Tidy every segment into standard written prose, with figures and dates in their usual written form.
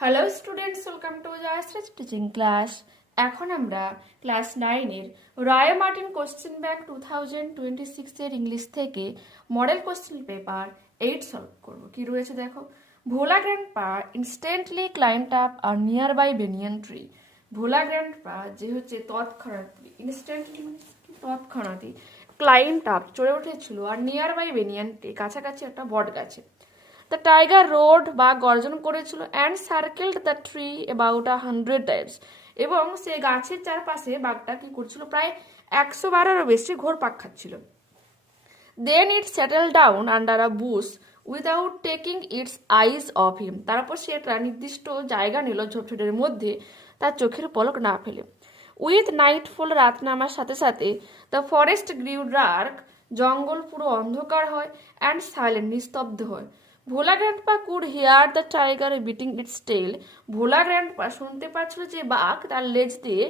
Hello students, welcome to Jayashree teaching class. এখন আমরা class 9-এর রয় মার্টিন কোশ্চেন ব্যাংক 2026-এর ইংলিশ থেকে মডেল কোশ্চেন পেপার 8 সলভ করব। কি রয়েছে দেখো। Bhola grandpa instantly climbed up a nearby banyan tree. Bhola grandpa যে হচ্ছে তৎক্ষণাৎ, ইনস্ট্যান্টলি তৎক্ষণাৎই ক্লাইম্বড আপ চড়ে উঠেছিল আর নিয়ার বাই বেনিয়ান ট্রি কাছাকাছি একটা বট গাছে। দ্য টাইগার রোড বা গর্জন করেছিল and circled the tree about 100 times, এবং সে গাছের চারপাশে বাঘটা কি করছিল, প্রায় 100বারেরও বেশি ঘোরপাক খাচ্ছিল। Then it settle down under a bush without taking its eyes off him. তারপর সে একটা নির্দিষ্ট জায়গা নিল ঝোপঝাড়ের মধ্যে, তার চোখের পলক না ফেলে। উইথ নাইটফল, রাত নামার সাথে সাথে, দ্য ফরেস্ট গ্রিউ ডার্ক, জঙ্গল পুরো অন্ধকার হয়, অ্যান্ড সাইলেন্ট, নিস্তব্ধ হয়। Bhola grandpa could hear the tiger beating its tail. Bhola grandpa শুনতে পাচ্ছিল যে বাঘ তার লেজ দিয়ে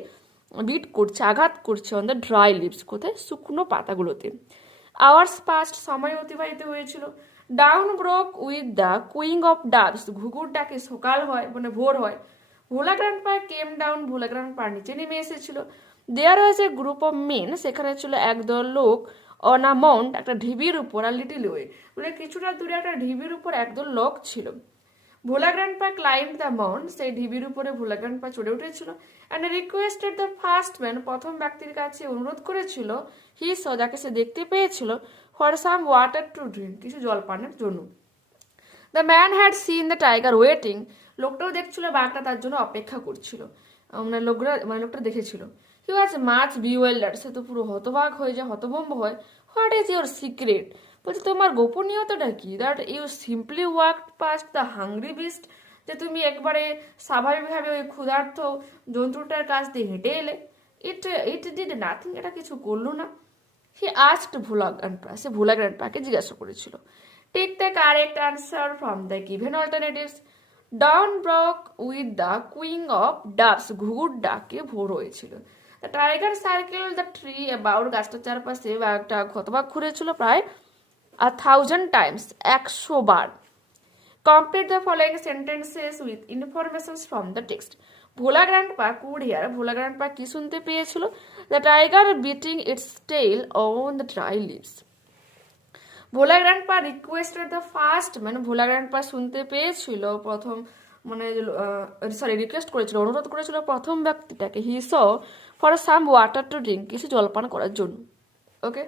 বিট করছে, আঘাত করছে অন দ্য ড্রাই লিভস, কোথায়, শুকনো পাতাগুলোতে। আওয়ার্স পাস্ট, সময় অতিবাহিত হয়েছিল। Dawn broke with the cooing of doves, ঘুঘুর ডাকে সকাল হয়, মানে ভোর হয়। Bhola grandpa came down, Bhola grandpa নিচে নেমে এসেছিল। There was a group of men, সেখানে ছিল একদল লোক। অন আ মাউন্ট, একটা ঢিবির উপর, আর লিটিল ওয়ে, বলে কিছুটা দূরে একটা ঢিবির উপর একদল লোক ছিল। ভোলা গ্র্যান্ডপা ক্লাইম্ব দ্য মাউন্ট, সেই ঢিবির উপরে ভোলা গ্র্যান্ডপা চড়ে উঠেছিল। And requested the first man, প্রথম ব্যক্তির কাছে অনুরোধ করেছিল, হি স, যাকে সে দেখতে পেয়েছিল, for some water to drink, কিছু জল পানের জন্য। The man had seen the tiger waiting, লোকটাও দেখছিল বাঘটা তার জন্য অপেক্ষা করছিল, লোকটা দেখেছিল। হি ওয়াজ মাচ বিওয়েল্ডার, সে তো পুরো হতবাক হয়ে যায়, হতভম্ব হয়। হোয়াট ইজ ইউর সিক্রেট, বলছে তোমার গোপনীয়তাটা কি? That you simply walked past the hungry beast, যে তুমি একবারে স্বাভাবিকভাবে ওই ক্ষুধার্ত জন্তুটার কাছ দিয়ে হেঁটে এলে। ইট ইট ডিড নাথিং, এটা কিছু করলো না। হি আস্কড ভোলা গ্র্যান্ডপা, সে ভোলা গ্র্যান্ডপাকে জিজ্ঞাসা করেছিল। Take the correct answer from the given alternatives. Dawn broke with the cooing of doves, ঘুঘুর ডাকে ভোর হয়েছিল। The tiger circle the tree about, গাছটার চারপাশে বাঘটা হতবাক ঘুরেছিল প্রায় 1000 টাইমস, 100বার। Complete the following sentences with information from the text. Bhola grandpa could hear, Bhola grandpa কি শুনতে পেয়েছিল? The tiger beating its tail on the dry leaves. Bhola grandpa requested the first, মানে ভোলা গ্র্যান্ডপা শুনতে পেয়েছিল প্রথম, মানে রিকোয়েস্ট করেছিল, অনুরোধ করেছিল প্রথম ব্যক্তিটাকে, he saw, for some water to drink, কিছু জলপান করার জন্য। Okay,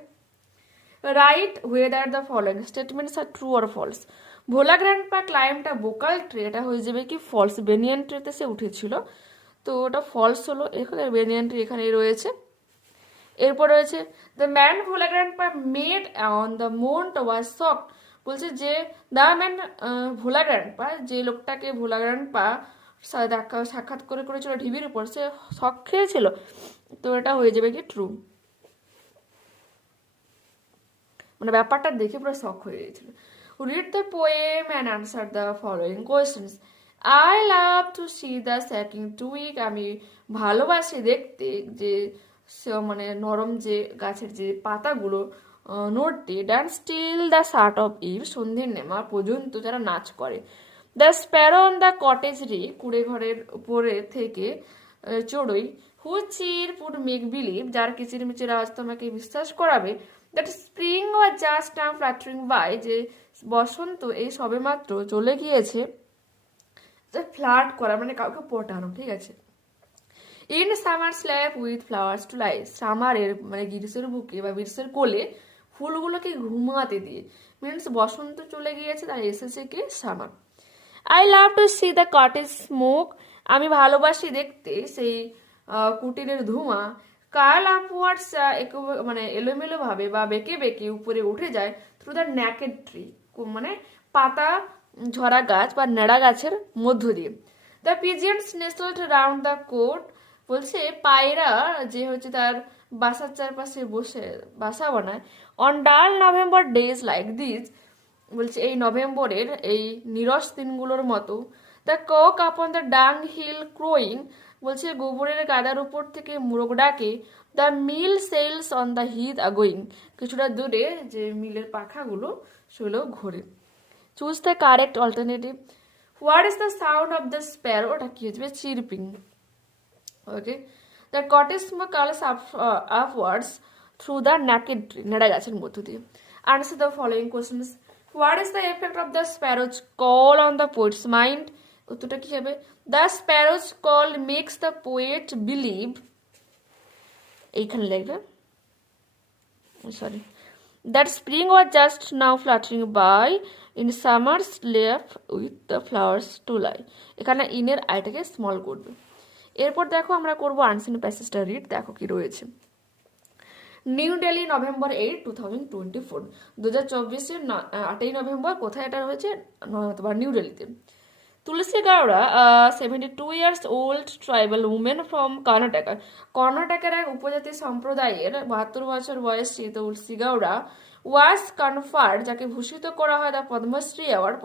write whether the following statements are true or false. Bhola grandpa climbed a bakul tree, এটা হয়ে যাবে কি ফলস, বেনিয়ান ট্রিতে সে উঠেছিল, তো ওটা ফলস হলো। এখানে বেনিয়ান ট্রি এখানেই রয়েছে। এরপর রয়েছে the man Bhola grandpa made on the Mount was shocked, বলছে যে দ্য ম্যান ভোলা গ্র্যান্ডপা, যে লোকটাকে ভোলা গ্র্যান্ডপা সাক্ষাৎ করেছিল ঢিবির উপর, সে শক খেয়েছিল, তো এটা হয়ে যাবে কি ট্রু, মানে ব্যাপারটা দেখে পুরো শক হয়ে গিয়েছিল। Read the poem and answer the following questions. I love to see the shaking twig, আমি ভালোবাসি দেখতে যে মানে নরম যে গাছের যে পাতাগুলো নড়তে। Dance still the shut of eve, সন্ধ্যের নেমা পর্যন্ত যারা নাচ করে। The sparrow on the cottage rim, কুড়ে ঘরের উপরে থেকে চড়ুই। হু চির পুড মেক বিলিভ, যার কিচিরমিচির আওয়াজ তোমাকে বিশ্বাস করাবে। That spring was just now flattering by, যে বসন্ত এই সবেমাত্র চলে গিয়েছে। ফ্লার্ট করা মানে কাউকে পটানো, ঠিক আছে। In summer slap with flowers to lie, সামারের মানে গ্রীষ্মের বুকে বা গ্রীষ্মের কোলে ফুলগুলোকে ঘুমাতে দিয়ে, মিনস বসন্ত চলে গিয়েছে, তার এসেছে কি summer. I love to see the cottage smoke, আমি ভালোবাসি দেখতে সেই কুটিরের ধোঁয়া। কার্ল আপওয়ার্ডস, মানে এলোমেলো ভাবে বা বেঁকে বেঁকে উপরে উঠে যায়। থ্রু দ্য ন্যাকেড ট্রি, মানে পাতা ঝরা গাছ বা নেড়া গাছের মধ্য দিয়ে। দ্য পিজিয়ন্স নেস্টলড রাউন্ড দ্য কোট, বলছে পায়রা যে হচ্ছে তার বাসার চারপাশে বসে বাসা বানায়। অন ডাল নভেম্বর ডেজ লাইক দিস, বলছে এই নভেম্বরের এই নিরস দিনগুলোর মতো। The cock upon the dunghill crowing, বলছে গোবরের গাদার উপর থেকে মোরগ ডাকে। The mill sails on the heath agoing, কিছুটা দূরে যে মিলের পাখাগুলো সেগুলো ঘোরে। Choose the correct alternative. What is the sound of the sparrow, ওটা কি হচ্ছে chirping. Okay, the cottage smoke curls upwards through the naked tree, নেড়া গাছের মধ্য দিয়ে। Answer the following questions. What is the effect of the sparrow's call on the poet's mind, উত্তরটা কি হবে? The sparrow's call makes the poet believe, এইখানে লিখবে, sorry, that spring was just now fluttering by in summer's left with the flowers to lie, এখানে ইনের আইটাকে small করবে। এরপর দেখো আমরা করবো আনসিন প্যাসেজটা রিড, দেখো কি রয়েছে। নিউ দিল্লি November 8, 2024, 2024 8ই নভেম্বর, কোথায় এটা রয়েছে? তোমার নিউ দিল্লিতে। Tulsi Gowda, a 72 years old tribal woman from Karnataka, কর্ণাটকের এক উপজাতি সম্প্রদায়ের 72 বছর বয়সী তুলসী গাওড়া ওয়াজ কনফার্ড, যাকে ভূষিত করা হয় দ্য পদ্মশ্রী অ্যাওয়ার্ড,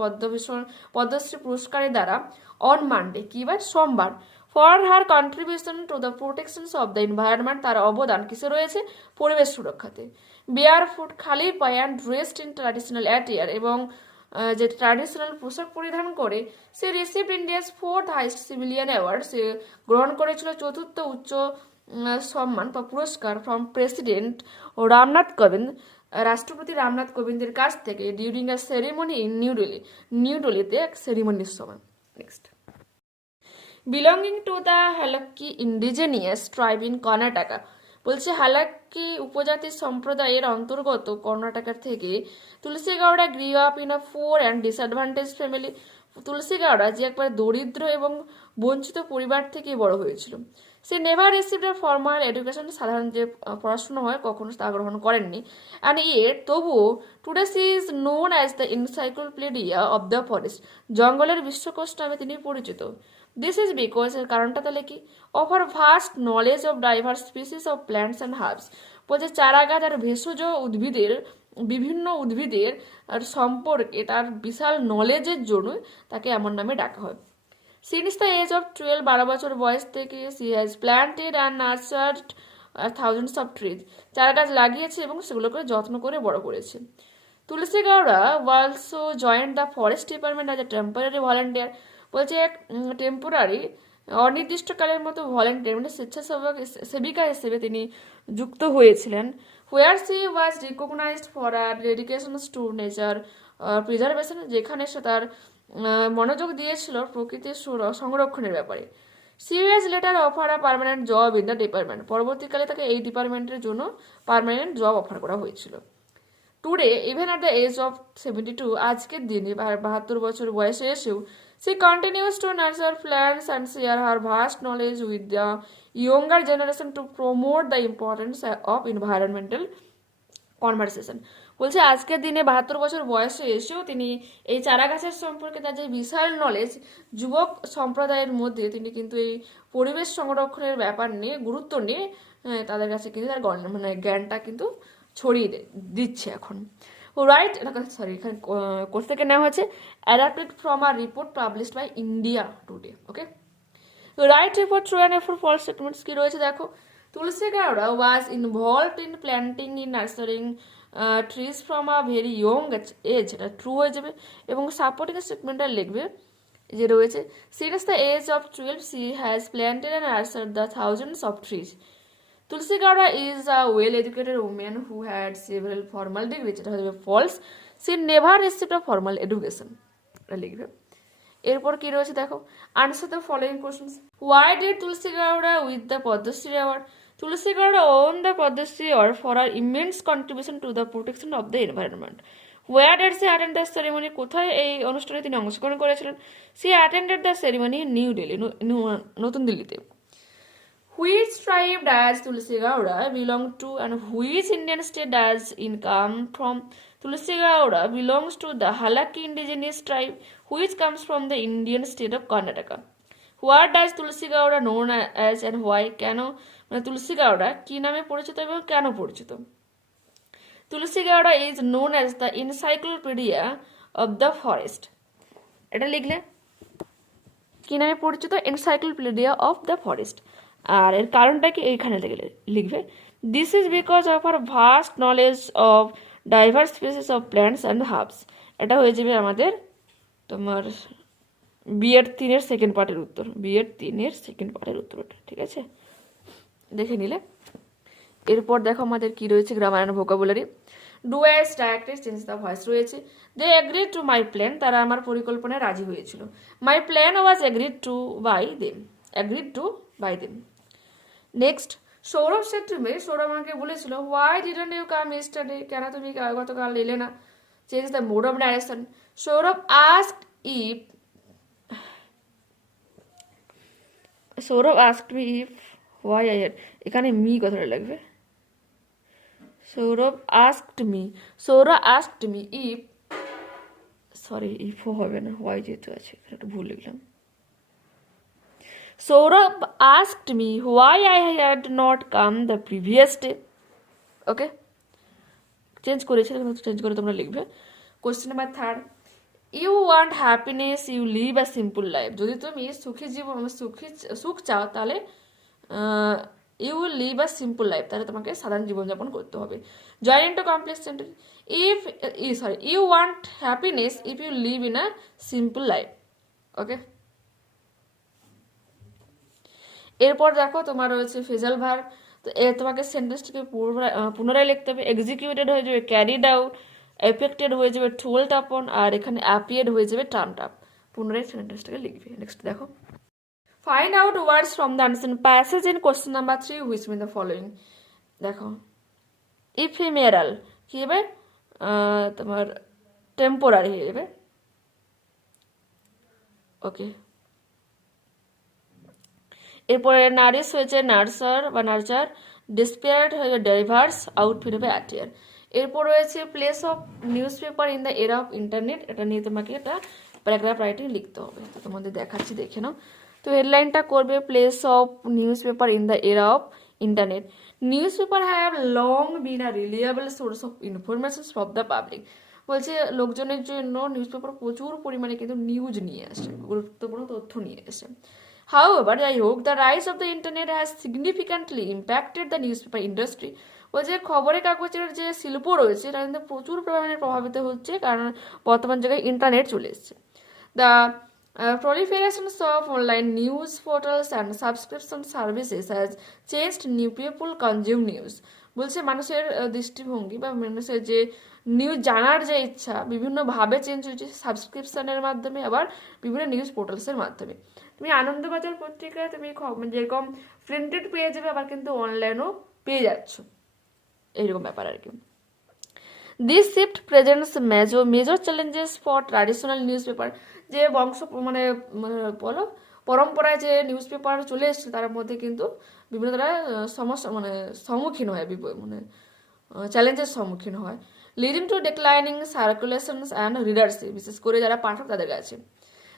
পদ্মশ্রী পুরস্কারের দ্বারা, অন মানডে, কি বার? সোমবার, for her contribution to the protections of the environment, তার অবদান কিসে রয়েছে? পরিবেশ সুরক্ষাতে। বেয়ার ফুট, খালি পায়ে, and dressed in traditional attire, এবং যে ট্র্যাডিশনাল পোশাক পরিধান করে, সে received India's 4th highest civilian award, সে গ্রহণ করেছিল 4th উচ্চ সম্মান বা পুরস্কার ফ্রম প্রেসিডেন্ট রামনাথ কোবিন্দ, রাষ্ট্রপতি রামনাথ কোবিন্দের কাছ থেকে, during a ceremony in new দিল্লিতে এক সেরিমনির সময়। Next, belonging to the Halakki indigenous tribe in Karnataka, বলছে হালাক্কি উপজাতি সম্প্রদায়ের অন্তর্গত কর্ণাটকার থেকে Tulsi Gowda grew up in a poor and disadvantage family, Tulsi Gowda যে একবার দরিদ্র এবং বঞ্চিত পরিবার থেকে বড় হয়েছিল। সে never received a formal education, সাধারণ যে পড়াশোনা হয় কখনো তা গ্রহণ করেননি। অ্যান্ড ইয়েট, তবুও, today she is known as the encyclopedia of the forest, জঙ্গলের বিশ্বকোষ নামে তিনি পরিচিত। দিস ইজ বিকজ, এর কারণটা তাহলে কি? Of her vast knowledge of diverse species of plants and herbs, বলছে চারা গাছ আর ভেষজ উদ্ভিদের, বিভিন্ন উদ্ভিদের আর সম্পর্কে তার বিশাল নলেজের জন্য তাকে এমন নামে ডাকা হয়। সিন্স দ্য এজ অফ 12, 12 বছর বয়স থেকে, she has planted and nurtured thousands of trees, চারা গাছ লাগিয়েছে এবং সেগুলোকে যত্ন করে বড় করেছে। Tulsi Gowda also joined the forest department as a temporary volunteer, বলছে এক টেম্পোরারি অনির্দিষ্টকালের মতো ভলান্টিয়ার মানে স্বেচ্ছাসেবক সেবিকা হিসেবে তিনি যুক্ত হয়েছিলেন। Where she was recognised for her dedications to nature preservation, যেখানে সে তার মনোযোগ দিয়েছিল প্রকৃতির সংরক্ষণের ব্যাপারে। She was later offer a permanent job in the department, পরবর্তীকালে তাকে এই ডিপার্টমেন্টের জন্য পার্মানেন্ট জব অফার করা হয়েছিল। Today, even at the age of 72, আজকের দিনে 72 বছর বয়সে এসেও, she continues to nurture plants and share her vast knowledge with the younger generation to promote the importance of environmental conversation, বলছে আজকের দিনে 72 বছর বয়সে এসেও তিনি এই চারা গাছের সম্পর্কে তার যে বিশাল নলেজ, যুবক সম্প্রদায়ের মধ্যে তিনি কিন্তু এই পরিবেশ সংরক্ষণের ব্যাপার নিয়ে গুরুত্ব নিয়ে তাদের কাছে কিন্তু তার মানে জ্ঞানটা কিন্তু ছড়িয়ে দিচ্ছে এখন। রাইট, সরি, এখানে কোর্স থেকে নেওয়া হয়েছে, adapted from a report published by India Today. Okay, write report, true and for false statements কি রয়েছে দেখো। Tulsi Gowda was involved in planting in nurturing trees from a very young age, এটা true হয়ে যাবে। এবং সাপোর্টিং স্টেটমেন্টটা লিখবে যে রয়েছে, since the age of 12 she has planted and nurtured the thousands of trees. Tulsi Gowda is a well-educated woman who had several formal degrees, এটা হয়ে যাবে false. She never received a formal education, এটা লিখবে। এরপর কি রয়েছে দেখো, answer the following questions. Why did Tulsi Gowda with the Padma Award? Tulsi Gowda won the Padma Award for her immense contribution to the protection of the environment. Where did she attend the ceremony? কোথায় এই অনুষ্ঠানে তিনি অংশগ্রহণ করেছিলেন? She attended the ceremony in New Delhi, নতুন দিল্লিতে। Which tribe does Tulsi Gowda belong to, and which Indian state does it come from? Tulsi Gowda belongs to the Halakki indigenous tribe, which comes from the Indian state of Karnataka. What does Tulsi Gowda known as and why? কেন মানে তুলসী গাওড়া কি নামে পরিচিত এবং কেন পরিচিত? তুলসী গাওড়া is known as the encyclopedia of the forest, এটা লিখলে কি নামে পরিচিত? Encyclopedia of the forest. আর এর কারণটা কি এইখানে লিখবে, this is because of her vast knowledge of diverse species of plants and herbs, এটা হয়ে যাবে আমাদের তোমার বিয়ের 3-এর সেকেন্ড পার্টের উত্তর, বিয়ের 3-এর সেকেন্ড পার্টের উত্তর ওটা, ঠিক আছে, দেখে নিলে। এরপর দেখো আমাদের কি রয়েছে, grammar and vocabulary. Do as directed, change the voice রয়েছে। They agreed to my plan, তারা আমার পরিকল্পনায় রাজি হয়েছিল। My plan was agreed to by them. Next, Saurav said to me, Saurav আমাকে বলেছিল, why didn't you come yesterday, কেন তুমি গতকাল এলে না। Change the mode of direction. Saurav asked if, Saurav asked me if why I had, এখানে মি কথাটা লাগবে। Saurav asked me if, sorry ইফও হবে না, হোয়াই যেহেতু আছে, এখানে একটা ভুল লিখলাম। Saurav asked me why I had not come the previous day. Okay, change করেছি, চেঞ্জ করে তোমরা লিখবে। Question number 3, you want happiness, you live a simple life. যদি তুমি সুখ চাও তাহলে you will live a simple life, তাহলে তোমাকে সাধারণ জীবনযাপন করতে হবে। Join into complex sentence. You want happiness if you live in a simple life. Okay, এরপর দেখো তোমার রয়েছে ফেজাল ভার্ব। তো তোমাকে সেন্টেন্সটিকে পুনরায় লিখতে হবে। এক্সিকিউটেড হয়ে যাবে ক্যারিড আউট, এফেক্টেড হয়ে যাবে টোল্ড আপন, আর এখানে অ্যাপিয়ার্ড হয়ে যাবে টার্মড আপ। পুনরায় সেন্টেন্সটাকে লিখবে। নেক্সট দেখো, find out words from the answer passage in question number 3 which mean the following. দেখো, ইফেমেরাল কি হবে, তোমার টেম্পোরারি হয়ে যাবে। ওকে, এরপরে নারিশ হয়েছে নার্সার বা নার্চার, ডিসপেয়ার্ড হয়ে ডাইভার্স, আউটফিট হবে অ্যাটিয়ার। এরপর রয়েছে place of newspaper in the era of internet, এটা নিয়ে তোমাকে একটা প্যারাগ্রাফ রাইটিং লিখতে হবে। তো তোমাদের দেখাচ্ছি, দেখে নাও। তো হেডলাইনটা করবে place of newspaper in the era of internet. Newspaper have long been a reliable source of information for the public. বলছে লোকজনের জন্য নিউজ পেপার প্রচুর পরিমাণে কিন্তু নিউজ নিয়ে আসে, গুরুত্বপূর্ণ তথ্য নিয়ে আসে। However, I hope the rise of the internet has significantly impacted the newspaper industry. বলছে খবরের কাগজের যে শিল্প রয়েছে এটা কিন্তু প্রচুর পরিমাণে প্রভাবিত হচ্ছে, কারণ বর্তমান জায়গায় ইন্টারনেট চলে এসছে। The proliferations of online news portals and subscription services has changed new people consume news. বলছে মানুষের দৃষ্টিভঙ্গি বা মানুষের যে নিউজ জানার যে ইচ্ছা বিভিন্নভাবে চেঞ্জ হয়েছে, সাবস্ক্রিপশনের মাধ্যমে, আবার বিভিন্ন নিউজ পোর্টালসের মাধ্যমে। তুমি আনন্দবাজার পত্রিকায় তুমি যেরকম প্রিন্টেড পেয়ে যাবে, আবার কিন্তু অনলাইনও পেয়ে যাচ্ছ, এইরকম ব্যাপার আর কি। This shift presents major challenges for traditional news paper. যে মানে বলো পরম্পরায় যে নিউজ পেপার চলে এসছে তার মধ্যে কিন্তু বিভিন্ন তারা সমস্যা সম্মুখীন হয়, মানে চ্যালেঞ্জের সম্মুখীন হয়। Leading to declining circulations and readership, বিশেষ করে যারা পাঠক তাদের কাছে।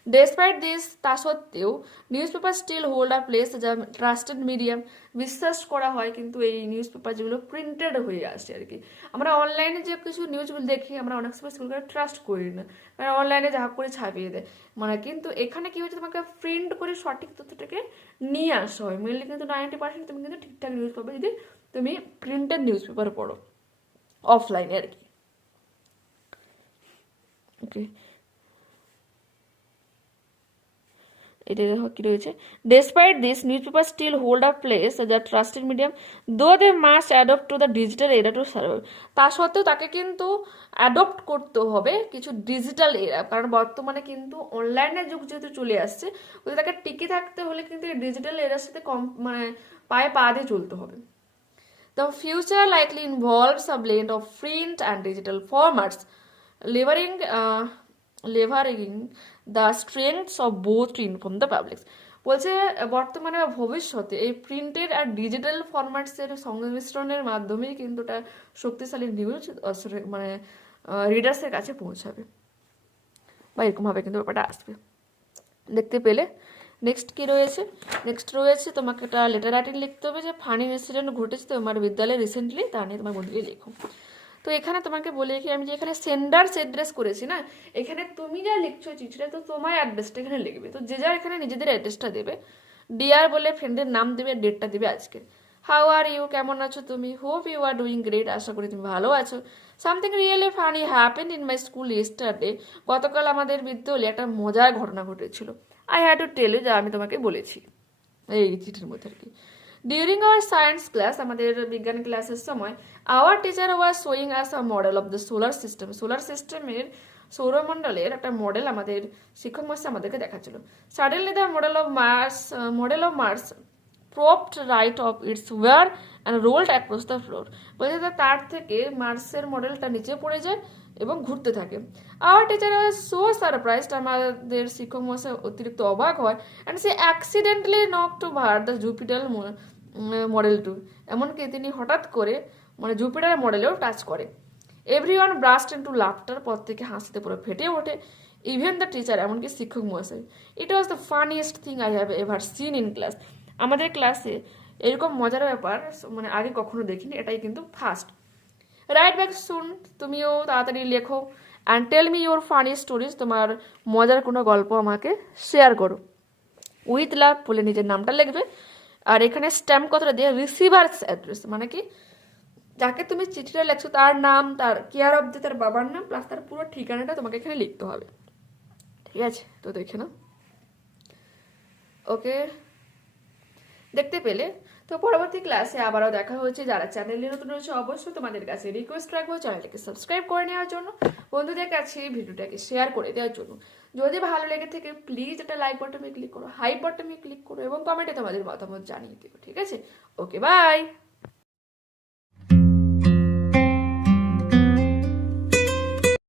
ডেসপাইট দিস, তা সত্ত্বেও news paper still hold a place যা ট্রাস্টেড মিডিয়াম। বিশ্বাস করা হয় কিন্তু এই নিউজ পেপার যেগুলো প্রিন্টেড হয়ে আসছে আর কি। আমরা অনলাইনে যে কিছু নিউজগুলো দেখি আমরা অনেক সময় সেগুলো ট্রাস্ট করি না, কারণ অনলাইনে যা করে ছাপিয়ে দেয়, কিন্তু এখানে কি হচ্ছে, তোমাকে প্রিন্ট করে সঠিক তথ্যটাকে নিয়ে আসা হয়। মেনলি কিন্তু 90% তুমি কিন্তু ঠিকঠাক নিউজ পাবে যদি তুমি প্রিন্টেড নিউজ পেপার পড়ো অফলাইনে আর কি। ওকে, এটা দেখো কি রয়েছে। Despite this news paper still hold up place যা trusted medium though they must adapt to the digital era to survive. তা সত্ত্বেও তাকে কিন্তু অ্যাডপ্ট করতে হবে কিছু ডিজিটাল এরা, কারণ বর্তমানে কিন্তু অনলাইনের যুগ যেহেতু চলে আসছে, ওদের তাকে টিকে থাকতে হলে কিন্তু ডিজিটাল এরার সাথে পায়ে পা দিয়ে চলতে হবে। The future likely involves a blend of print and digital formats, leveraging the strengths of both to inform the public. বলছে বর্তমানে ভবিষ্যতে এই প্রিন্টেড আর ডিজিটাল ফরম্যাটসের সংমিশ্রণের মাধ্যমেই কিন্তু এটা শক্তিশালী নিউজ রিডার্সের কাছে পৌঁছাবে, বা এরকমভাবে কিন্তু ব্যাপারটা আসবে। দেখতে পেলে নেক্সট কি রয়েছে, নেক্সট রয়েছে তোমাকে একটা লেটার রাইটিং লিখতে হবে যে ফানি ইনসিডেন্ট ঘটেছে তোমার বিদ্যালয়ে রিসেন্টলি, তা নিয়ে তোমার বন্ধুকে লেখো। তো এখানে তোমাকে বলে কি, আমি যে এখানে সেন্ডার্স অ্যাড্রেস করেছি না, এখানে তুমি যা লিখছো চিঠিটা, তো তোমার অ্যাড্রেসটা এখানে লিখবে। তো যে যার এখানে নিজেদের অ্যাড্রেসটা দেবে, ডিয়ার বলে ফ্রেন্ডের নাম দেবে, ডেটটা দেবে আজকে। হাউ আর ইউ, কেমন আছো তুমি। Hope you are doing great, আশা করি তুমি ভালো আছো। Something really funny happened in my school yesterday. গতকাল আমাদের বিদ্যালয়ে একটা মজার ঘটনা ঘটেছিল। I had to tell you, যা আমি তোমাকে বলেছি এই চিঠির মধ্যে আর কি। ডিউরিং আওয়ার সায়েন্স ক্লাস, আমাদের বিজ্ঞান ক্লাসের সময়, our teacher was showing us a model of the solar system. Solar সিস্টেমের সৌরমণ্ডলের একটা মডেল আমাদের শিক্ষক মশাই আমাদেরকে দেখাচ্ছিল। Suddenly the model of Mars propped right off its wire and rolled across the floor. বলছে যে তার থেকে মার্সের মডেলটা নিচে পড়ে যায় এবং ঘুরতে থাকে। Our teacher was so surprised, আমাদের শিক্ষক মশাই অতিরিক্ত অবাক হয়, অ্যান্ড সে accidentally knock to over the Jupiter model too. এমনকি তিনি হঠাৎ করে মানে জুপিটারের মডেলেও টাচ করে। এভরিওয়ান ব্রাস্ট ইনটু লাফটার, পর থেকে হাসতে পুরো ফেটে ওঠে। ইভেন দ্য টিচার, এমনকি শিক্ষক মহাশয়। It was the funniest thing I have ever seen in class. আমাদের ক্লাসে এরকম মজার ব্যাপার মানে আগে কখনো দেখিনি, এটাই কিন্তু ফার্স্ট। রাইট ব্যাক সুন, তুমিও তাড়াতাড়ি লেখো। And tell me your funny stories, তোমার মজার কোনো গল্প আমাকে শেয়ার করো। উইথ লাভ বলে নিজের নামটা লিখবে, আর এখানে স্ট্যাম্প কথাটা দিয়ে রিসিভার্স অ্যাড্রেস, মানে কি যাকে তুমি চিঠিটা লেখছো তার নাম, তার কেয়ার অফ তার বাবার নাম প্লাস তার পুরো ঠিকানাটা তোমাকে এখানে লিখতে হবে। ঠিক আছে, তো দেখে নাও। ওকে, দেখতে পেলে? তো পরবর্তী ক্লাসে আবারও দেখা হচ্ছে। যারা চ্যানেলে নতুন রয়েছে অবশ্যই তোমাদের কাছে রিকোয়েস্ট রাখবো চ্যানেলটাকে সাবস্ক্রাইব করে নেওয়ার জন্য, বন্ধুদের কাছে ভিডিওটাকে শেয়ার করে দেওয়ার জন্য। যদি ভালো লেগে থাকে প্লিজ একটা লাইক বাটনে ক্লিক করো, হাই বাটনে ক্লিক করো এবং কমেন্টে তোমাদের মতামত জানিয়ে দিও। ঠিক আছে, ওকে, বাই।